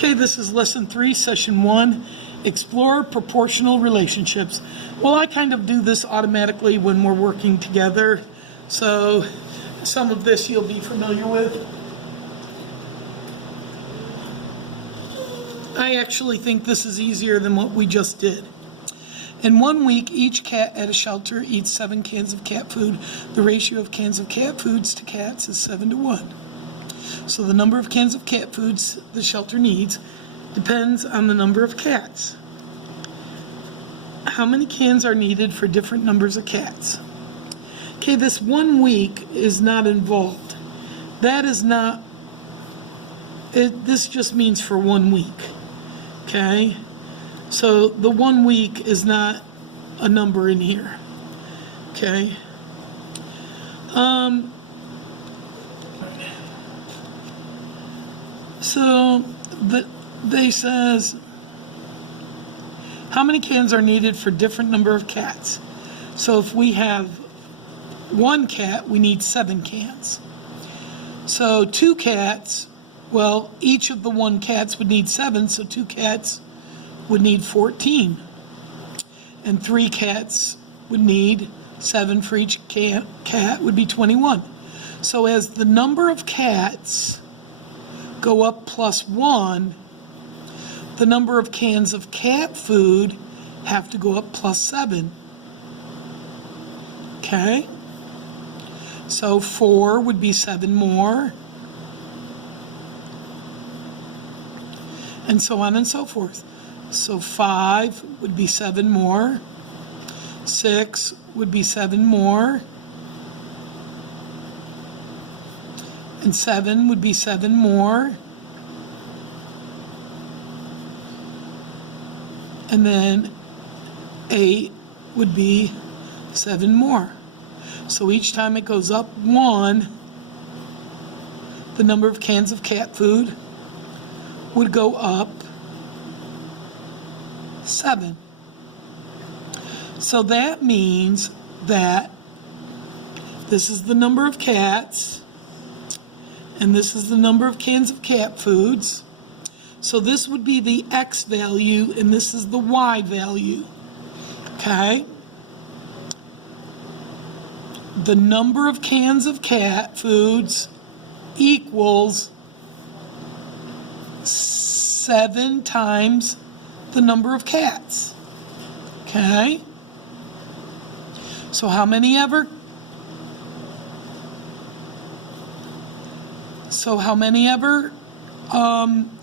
Okay, this is lesson 3, session 1, explore proportional relationships. Well, I kind of do this automatically when we're working together, so some of this you'll be familiar with. I actually think this is easier than what we just did. In 1 week, each cat at a shelter eats 7 cans of cat food. The ratio of cans of cat foods to cats is 7:1. So the number of cans of cat foods the shelter needs depends on the number of cats. How many cans are needed for different numbers of cats? Okay, this 1 week is not involved. That is not, this just means for 1 week. Okay? So the 1 week is not a number in here. Okay? So they says, how many cans are needed for different number of cats? So if we have 1 cat, we need 7 cans. So 2 cats, well, each of the 1 cats would need 7, so 2 cats would need 14. And 3 cats would need 7 for each cat would be 21. So as the number of cats go up +1, the number of cans of cat food have to go up +7. Okay? So 4 would be 7 more. And so on and so forth. So 5 would be 7 more. 6 would be 7 more. And 7 would be 7 more. And then 8 would be 7 more. So each time it goes up 1, the number of cans of cat food would go up 7. So that means that this is the number of cats, and this is the number of cans of cat foods. So this would be the X value, and this is the Y value. Okay? The number of cans of cat foods equals 7 times the number of cats. Okay? So how many ever?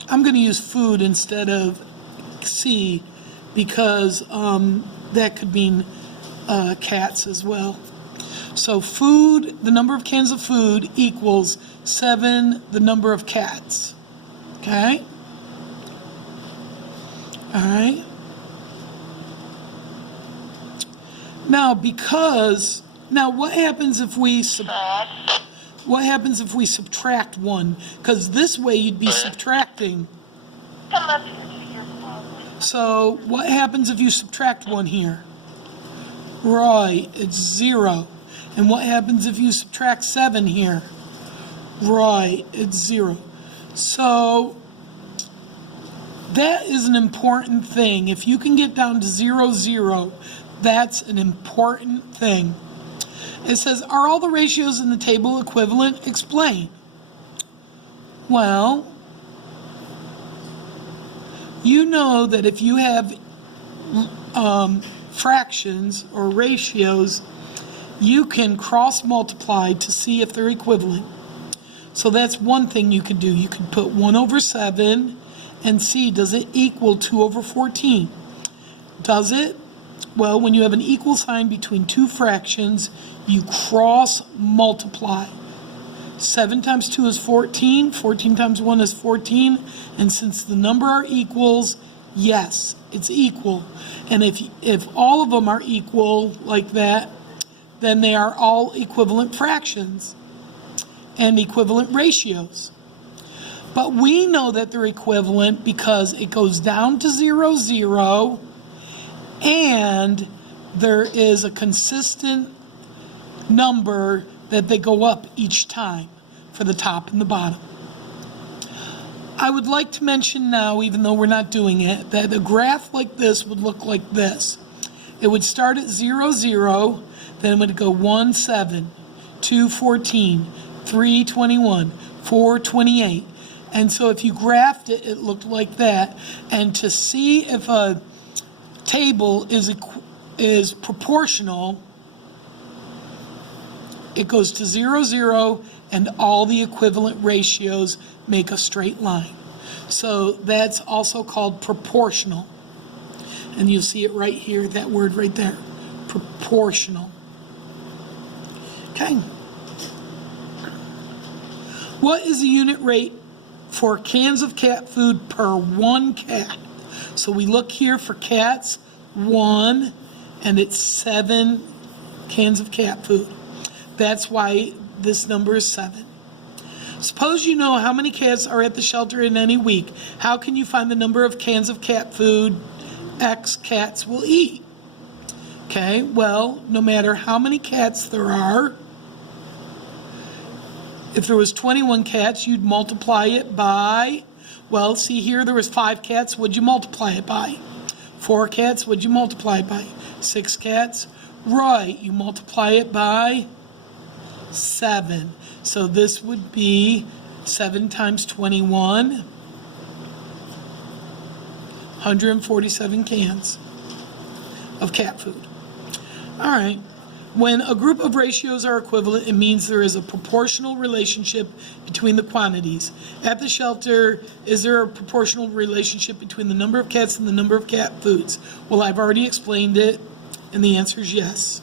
I'm going to use food instead of C because that could mean cats as well. So food, the number of cans of food equals 7 the number of cats. Okay? All right. Now what happens if we subtract 1? Because this way you'd be subtracting. So what happens if you subtract 1 here? Right, it's 0. And what happens if you subtract 7 here? Right, it's 0. So that is an important thing. If you can get down to 0, 0, that's an important thing. It says, are all the ratios in the table equivalent? Explain. Well, you know that if you have fractions or ratios, you can cross multiply to see if they're equivalent. So that's one thing you could do. You could put 1 over 7 and see, does it equal 2 over 14? Does it? Well, when you have an equal sign between 2 fractions, you cross multiply. 7 times 2 is 14, 14 times 1 is 14, and since the number are equals, yes, it's equal. And if all of them are equal like that, then they are all equivalent fractions and equivalent ratios. But we know that they're equivalent because it goes down to 0, 0, and there is a consistent number that they go up each time for the top and the bottom. I would like to mention now, even though we're not doing it, that a graph like this would look like this. It would start at 0, 0, then it would go 1, 7, 2, 14, 3, 21, 4, 28. And so if you graphed it, it looked like that. And to see if a table is proportional, it goes to 0, 0, and all the equivalent ratios make a straight line. So that's also called proportional. And you'll see it right here, that word right there, proportional. Okay. What is the unit rate for cans of cat food per 1 cat? So we look here for cats, 1, and it's 7 cans of cat food. That's why this number is 7. Suppose you know how many cats are at the shelter in any week. How can you find the number of cans of cat food X cats will eat? Okay, well, no matter how many cats there are, if there was 21 cats, you'd multiply it by, well, see here, there was 5 cats. What'd you multiply it by? 4 cats. What'd you multiply it by? 6 cats. Right, you multiply it by 7. So this would be 7 times 21, 147 cans of cat food. All right. When a group of ratios are equivalent, it means there is a proportional relationship between the quantities. At the shelter, is there a proportional relationship between the number of cats and the number of cat foods? Well, I've already explained it, and the answer is yes.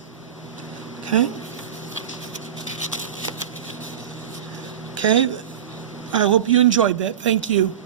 Okay? Okay, I hope you enjoyed that. Thank you.